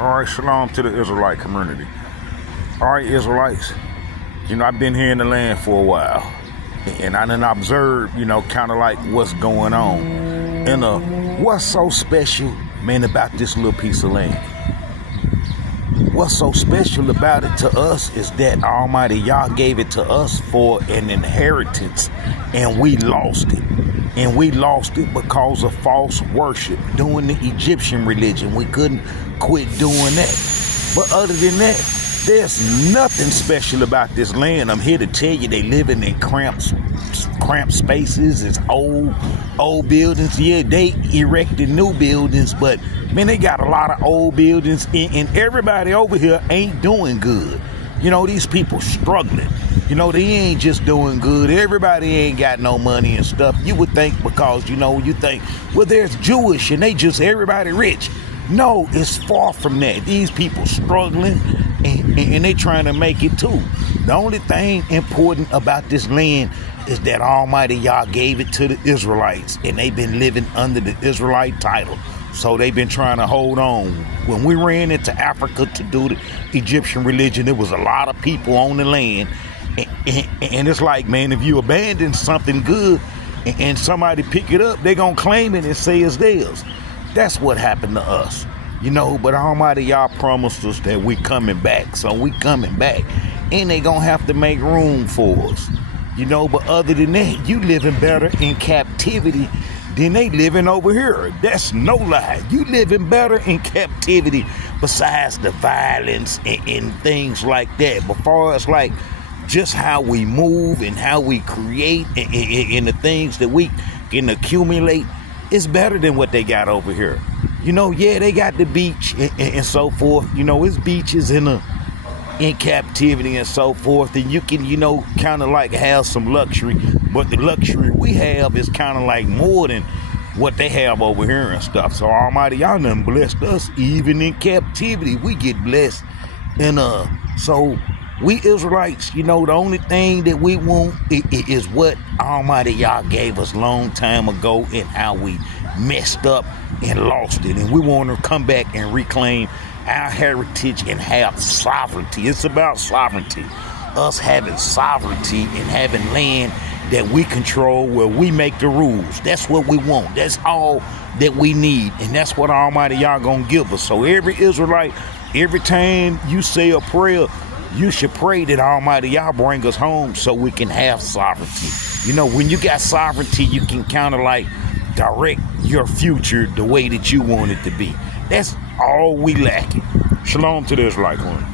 All right, shalom to the Israelite community. All right, Israelites, I've been here in the land for a while, and I done observed, kind of like what's going on. And what's so special, man, about this little piece of land? What's so special about it to us is that Almighty Yah gave it to us for an inheritance, and we lost it. And we lost it because of false worship, doing the Egyptian religion. We couldn't quit doing that. But other than that, there's nothing special about this land. I'm here to tell you, they living in cramped spaces. It's old buildings. Yeah, they erected new buildings, but man, they got a lot of old buildings, and everybody over here ain't doing good. These people struggling. They ain't just doing good. Everybody ain't got no money and stuff. You would think because, you think, well, there's Jewish and they just everybody rich. No, it's far from that. These people struggling and they trying to make it too. The only thing important about this land is that Almighty Yah gave it to the Israelites, and they've been living under the Israelite title. So they've been trying to hold on. When we ran into Africa to do the Egyptian religion, there was a lot of people on the land. And it's like, man, if you abandon something good and somebody pick it up, they're going to claim it and say it's theirs. That's what happened to us. But Almighty Yah promised us that we coming back. So we coming back. And they going to have to make room for us. But other than that, you living better in captivity than they living over here. That's no lie. You living better in captivity besides the violence and things like that. But far as like just how we move and how we create and the things that we can accumulate, it's better than what they got over here. Yeah, they got the beach and so forth. It's beaches in captivity and so forth, and you can, kind of like have some luxury, but the luxury we have is kind of like more than what they have over here and stuff. So Almighty Yah done blessed us even in captivity. We get blessed, and so we Israelites, the only thing that we want is what Almighty Yah gave us long time ago, and how we messed up and lost it, and we want to come back and reclaim our heritage and have sovereignty. It's about sovereignty. Us having sovereignty and having land that we control, where we make the rules. That's what we want. That's all that we need. And that's what Almighty Yah gonna give us. So every Israelite, every time you say a prayer, you should pray that Almighty Yah bring us home so we can have sovereignty. When you got sovereignty, you can kind of like direct your future the way that you want it to be. That's all we lacking. Shalom to the Israelite one.